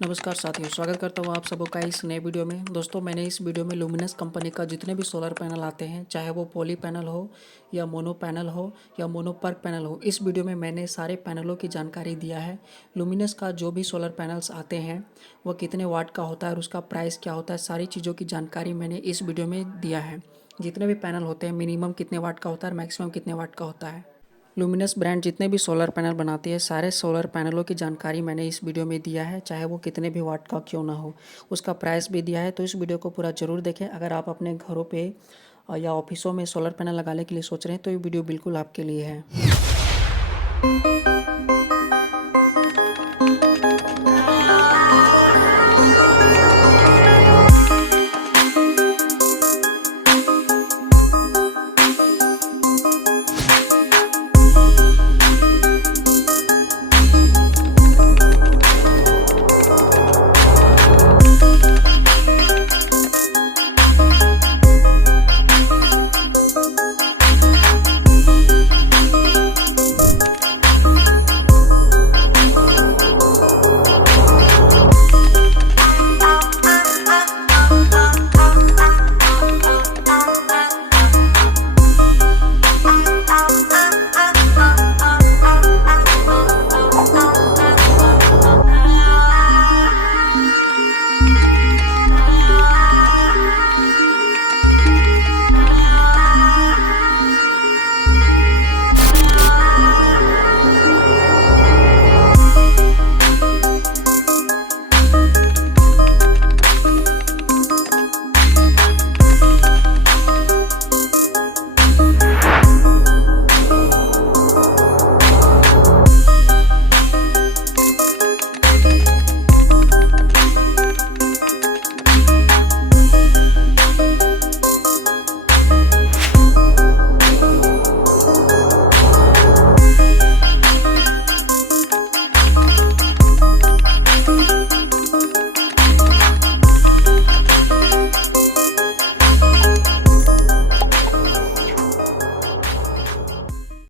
नमस्कार साथियों, स्वागत करता हूँ आप सबों का इस नए वीडियो में। दोस्तों, मैंने इस वीडियो में लुमिनस कंपनी का जितने भी सोलर पैनल आते हैं, चाहे वो पॉली पैनल हो या मोनो पैनल हो या मोनो पर्क पैनल हो, इस वीडियो में मैंने सारे पैनलों की जानकारी दिया है। लुमिनस का जो भी सोलर पैनल्स आते हैं वो कितने वाट का होता है और उसका प्राइस क्या होता है, सारी चीज़ों की जानकारी मैंने इस वीडियो में दिया है। जितने भी पैनल होते हैं मिनिमम कितने वाट का होता है और मैक्सिमम कितने वाट का होता है। लुमिनस ब्रांड जितने भी सोलर पैनल बनाती है, सारे सोलर पैनलों की जानकारी मैंने इस वीडियो में दिया है, चाहे वो कितने भी वाट का क्यों ना हो। उसका प्राइस भी दिया है, तो इस वीडियो को पूरा ज़रूर देखें। अगर आप अपने घरों पे या ऑफिसों में सोलर पैनल लगाने के लिए सोच रहे हैं तो ये वीडियो बिल्कुल आपके लिए है।